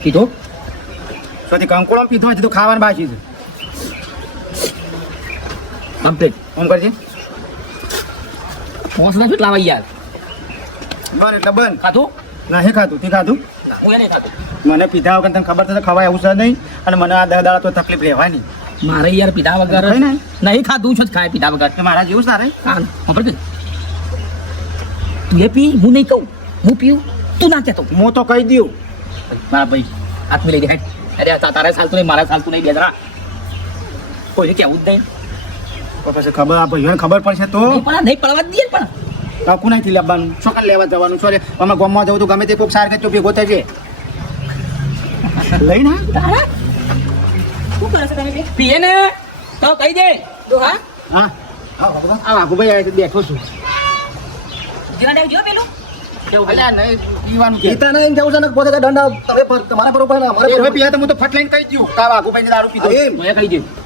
કીધું સોથી કંકોડો પીધો હોય તો ખાવાનું બાકી છે કમ્પ્લીટ ઓમ કરજે મોસલા શું લાવા યાર બન એટલે બન ખાધું નહીં ખાધું તે ખાધું ના હું એને ખાધું મને પીધા વગર તને ખબર તો ખવાય એવું છે નહીં અને મને આ 10 દાડા તો તકલીફ રહેવાની મારે યાર પીધા વગર ખાઈ ને નહીં ખાધું છું જ ખાય પીધા વગર કે મારા જેવું સારે હા ખબર કે તું એ પી હું નહીં કહું હું પીવું તું ના કહેતો હું તો કહી દઉં મારા ભાઈ હાથમાં લઈ દે હેડ અરે તારે ચાલતું નહીં મારા ચાલતું નહીં બેદરા કોઈ કેવું જ નહીં તો પછી ખબર આ ભાઈઓને ખબર પડશે તો નહીં પડવા જ દે પણ કાકુ નહીં લેવાનું છોકરા લેવા જવાનું સોરી અમે ગામમાં જવું તો ગમે તે કોઈક સાર કે ભેગો થશે લઈને તારા શું કરે છે તમે પીએ ને તો કહી દે હા હા આ વાઘુભાઈ આવે બેઠો છું જીવન જો પેલું અલ્યા નહીં પીવાનું કે પીતા નહીં જવું છે ને પોતે દંડ તમે તમારા બરોબર ને અમારે એ હવે પીયા તો હું તો ફટ લઈને કહી દઉં કા વાઘુભાઈને દારૂ પીધો એમ કહી દે